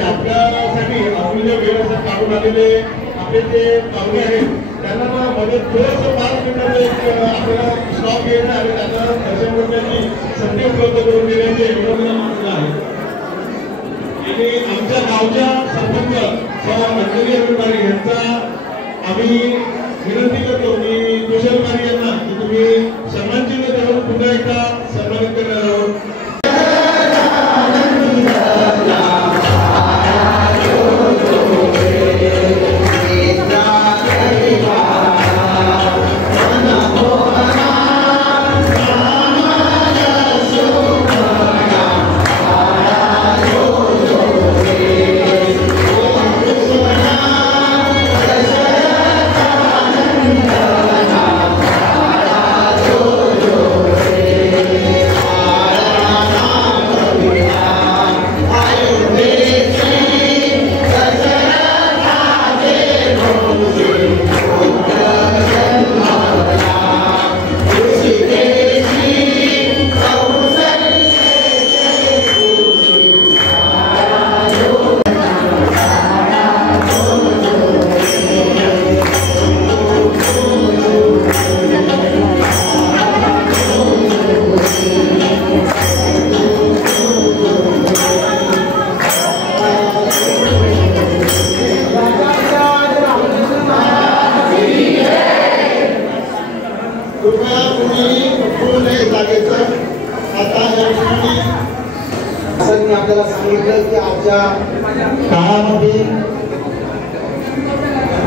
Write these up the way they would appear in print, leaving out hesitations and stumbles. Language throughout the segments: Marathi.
आपल्यासाठी आपण जे व्यवस्था काढून आलेले आपले जे पाहुणे आहेत त्यांना मध्ये थोडंसं 5 मिनिटाचं आपल्याला स्टॉप घेणं आणि त्यांना दर्शन करण्याची संधी उपलब्ध करून देण्याचे एवढं मागलं आहे. आणि आमच्या गावच्या सरपंच अंजली अग्रवाल यांचा आम्ही विनंती करतो की कुशल मारी यांना की तुम्ही सन्मानचिन्ह देऊन पुन्हा एकदा सन्मानित करणार आहोत. आपल्याला सांगितलं की आजच्या काळामध्ये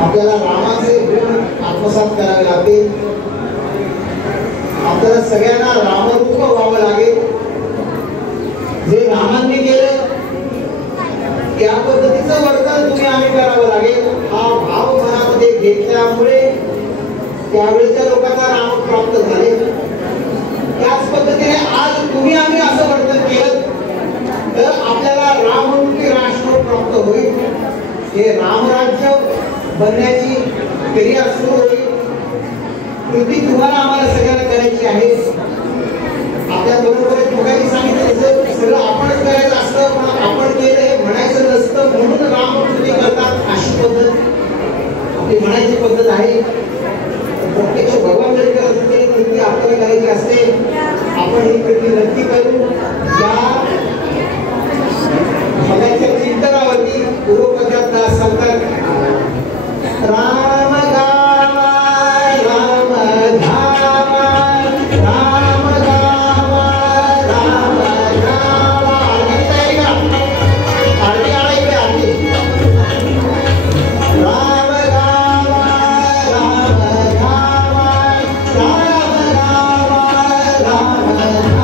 आपल्याला रामाचे गुण आत्मसात करावे लागतील. आपल्याला सगळ्यांना रामरूप व्हावं लागेल. जे रामांनी केलं त्या पद्धतीचं वर्तन तुम्ही आम्ही करावं लागेल. हा भाव मनामध्ये घेतल्यामुळे त्यावेळेच्या लोकांना राम प्राप्त झाले. त्याच पद्धतीने आज तुम्ही आम्ही असं वर्तन केलं तर आपल्याला रामरूपी राष्ट्र प्राप्त होईल. हे रामराज्य बनण्याची क्रिया सुरू होईल. कृती तुम्हाला आम्हाला सगळ्यांना करायची आहे. आपल्या बरोबर दोघांनी सांगितलं सगळं आपणच करायचं असतं पण आपण केलं हे म्हणायचं नसतं म्हणून रामकृती करतात अशी पद्धत आपली म्हणायची पद्धत आहे. प्रत्यक्ष भगवान जरी करत असते कृती आपल्याला करायची असते. आपण ही कृती नक्की करू. या भगाच्या चिंतनावरती पूर्वपदात सांगतात राम गाव राम धाम राम गाव राम धाम. आरती आरती राम गाव राम धाम राम गाव राम धाम.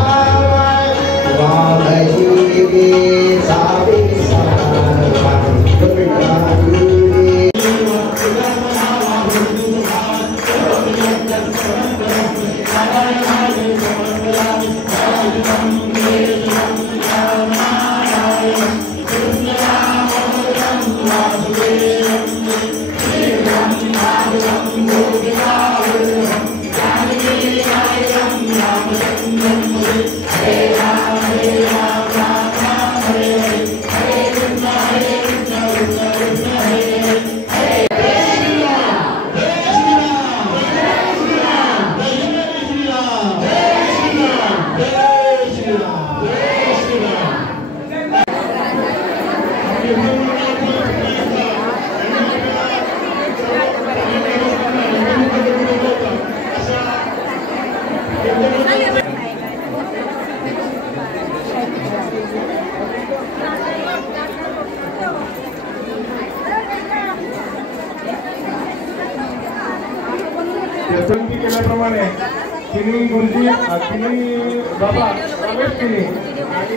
केल्याप्रमाणे तिन्ही गुरुजी तिन्ही बाबा प्रवेश केले आणि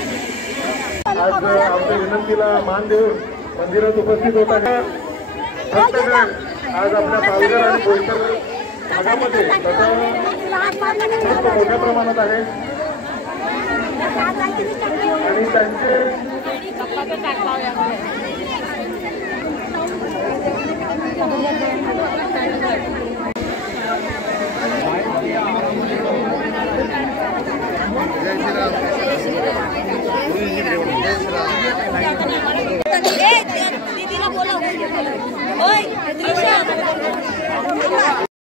आज आमच्या विनंतीला मान देऊन मंदिरात उपस्थित होत आहे. भक्तगण आज आपल्या पालघर आणि बोईसर भागामध्ये खूप मोठ्या प्रमाणात आहे आणि त्यांचे दीदीला बोलव. ओय